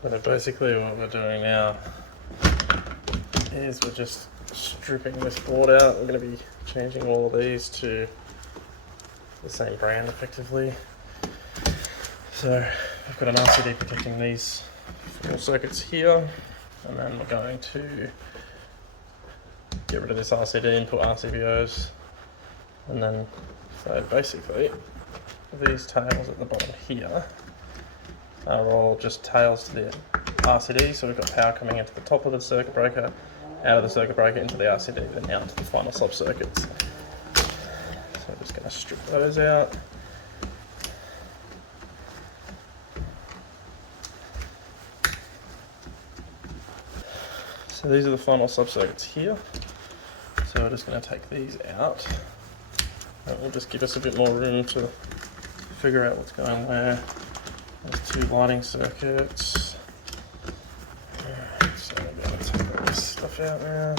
So basically what we're doing now is we're just stripping this board out. We're going to be changing all of these to the same brand effectively. So I've got an RCD protecting these 4 circuits here, and then we're going to get rid of this RCD and put RCBOs, and then so basically these tails at the bottom here are all just tails to the RCD, so we've got power coming into the top of the circuit breaker, out of the circuit breaker into the RCD, then out to the final sub circuits. So I'm just going to strip those out. So these are the final sub circuits here. So we're just going to take these out. That will just give us a bit more room to figure out what's going where. There's 2 lighting circuits. So I'm going to take all this stuff out now.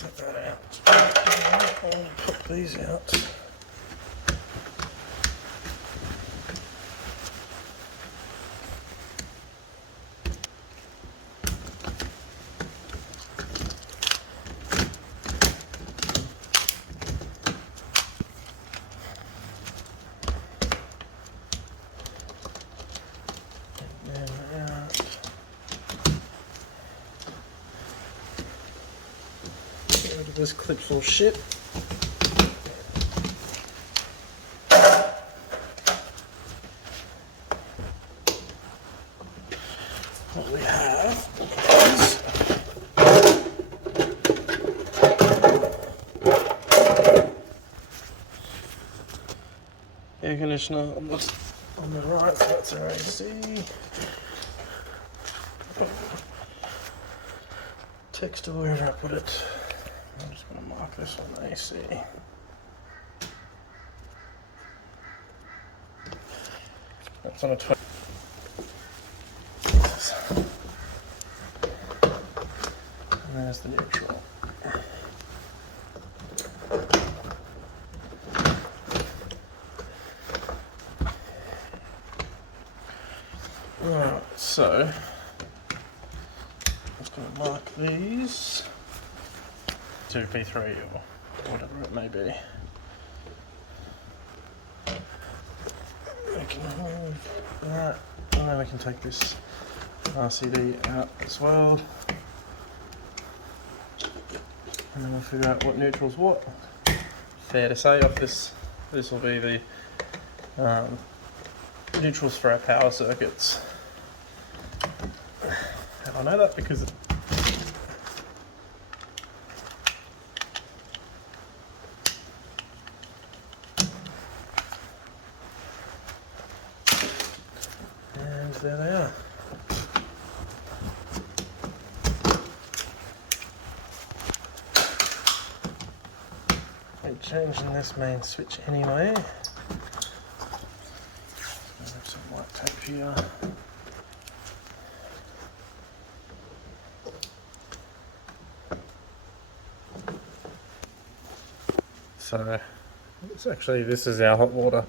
Take that out. And pop these out. This clip's full of shit. What we have is air conditioner on the right, so that's our AC. Text to wherever I put it. I'm just going to mark this on AC. That's on a 20. And there's the neutral. Right, so I'm just going to mark these. 2P3 or whatever it may be. We can remove that, and then we can take this RCD out as well. And then we'll figure out what neutral's what. Fair to say off this will be the neutrals for our power circuits. How do I know that? Because there they are. I'm changing this main switch anyway. Let's have some white tape here. So it's actually, this is our hot water.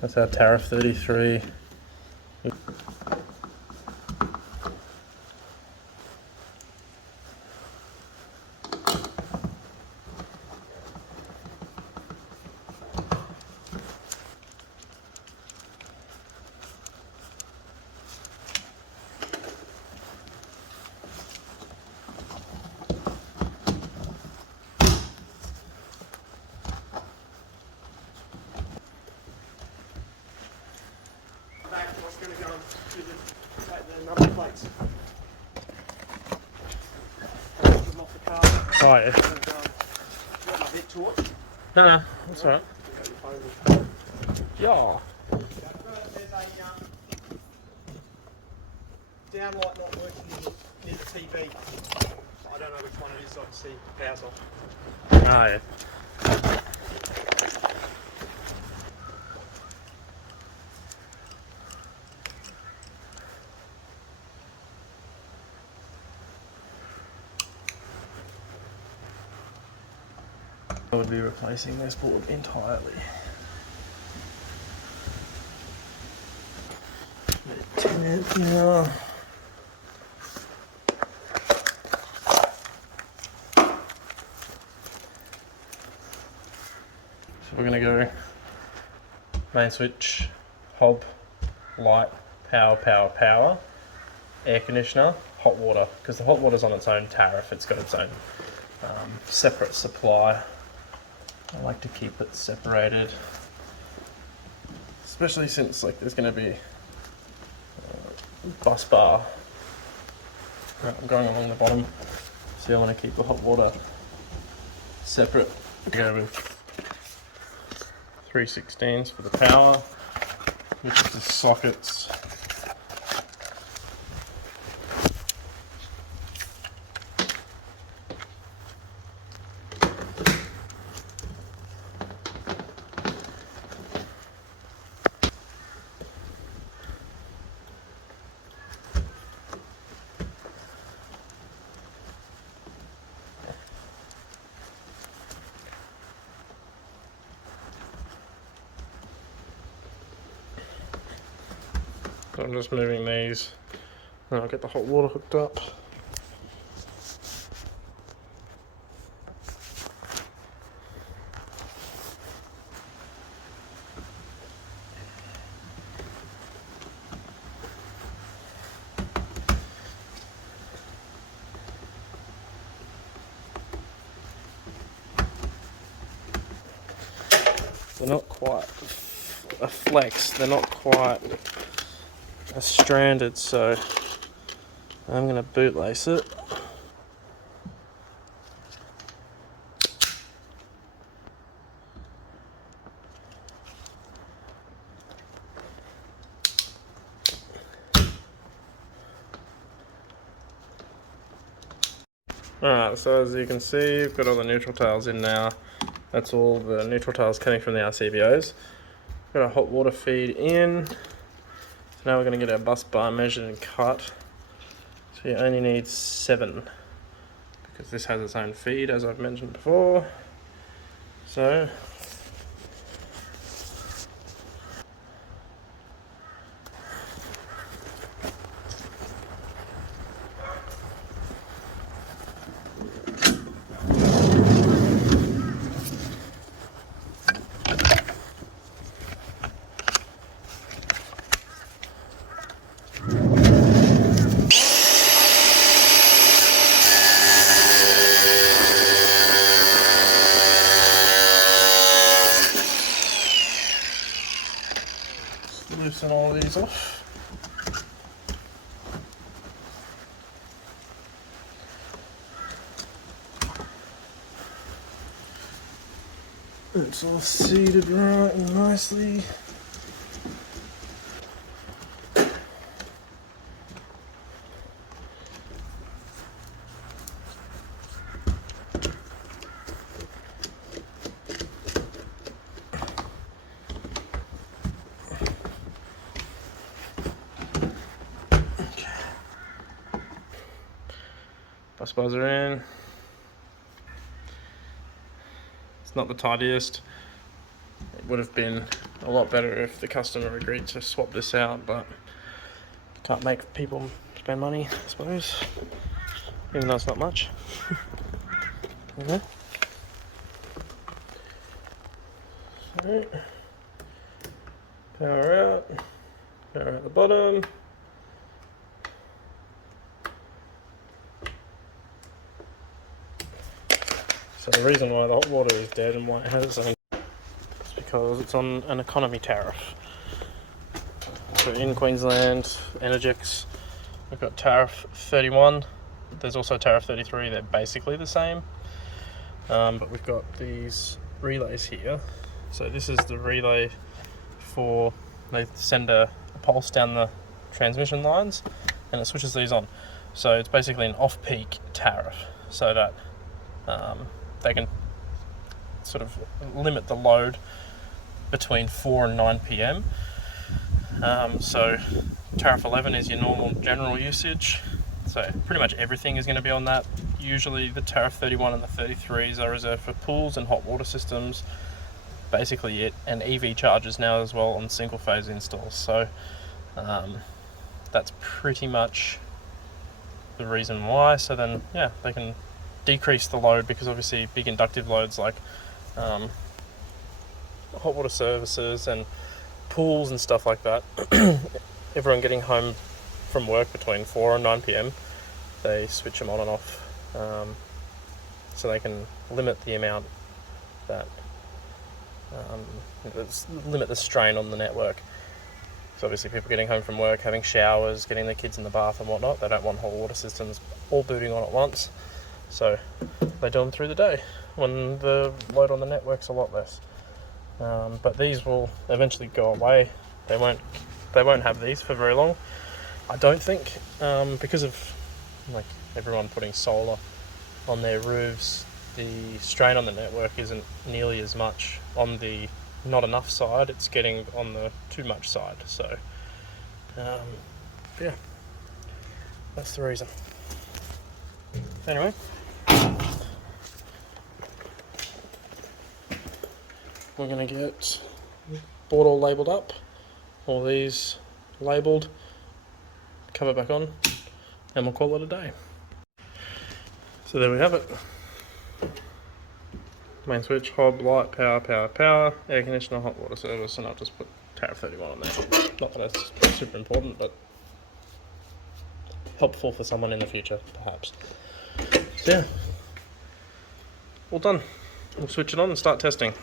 That's our tariff 33. Going to go and take the number plates. Put them off the car. Oh, yeah. You got my bit torch? No, that's alright. Yeah. There's a downlight not working near the TV. I don't know which one it is, so I can see the power's off. Oh, yeah. I would be replacing this board entirely. 10 amp now. So we're going to go main switch, hob, light, power, air conditioner, hot water, because the hot water's on its own tariff, it's got its own separate supply. I like to keep it separated, especially since like there's going to be bus bar going along the bottom, so I want to keep the hot water separate. Go with 3/16 for the power, which is the sockets. So I'm just moving these, and I'll get the hot water hooked up. They're not quite a flex, they're not quite stranded, so I'm going to bootlace it. Alright, so as you can see, you've got all the neutral tails in now. That's all the neutral tails coming from the RCBOs. Got a hot water feed in. So now we're going to get our bus bar measured and cut. So you only need 7 because this has its own feed, as I've mentioned before. So loosen all these off. It's all seated right and nicely. Bus bars are in. It's not the tidiest. It would have been a lot better if the customer agreed to swap this out, but can't make people spend money, I suppose. Even though it's not much. Okay. So, power out the bottom. So the reason why the hot water is dead and why it has its own is because it's on an economy tariff. So in Queensland, Energex, we've got tariff 31. There's also tariff 33. They're basically the same, but we've got these relays here. So this is the relay for, they send a pulse down the transmission lines and it switches these on. So it's basically an off-peak tariff, so that they can sort of limit the load between 4 and 9 p.m. So tariff 11 is your normal general usage. So pretty much everything is going to be on that. usually the Tariff 31 and the 33s are reserved for pools and hot water systems. Basically it, and EV chargers now as well on single phase installs. So that's pretty much the reason why. So then, yeah, they can decrease the load, because obviously big inductive loads like hot water services and pools and stuff like that, everyone getting home from work between 4 and 9 p.m, they switch them on and off, so they can limit the amount that limit the strain on the network. So obviously people getting home from work, having showers, getting their kids in the bath and whatnot, they don't want hot water systems all booting on at once, so they do them through the day when the load on the network's a lot less. But these will eventually go away. They won't have these for very long, I don't think, because of like everyone putting solar on their roofs. The strain on the network isn't nearly as much on the not enough side, it's getting on the too much side. So yeah, that's the reason. Anyway, we're going to get board all labelled up, all these labelled, cover back on, and we'll call it a day. So there we have it. Main switch, hob, light, power, power, power, air conditioner, hot water service, and I'll just put Tariff 31 on there. Not that it's super important, but helpful for someone in the future, perhaps. So yeah, all done. We'll switch it on and start testing.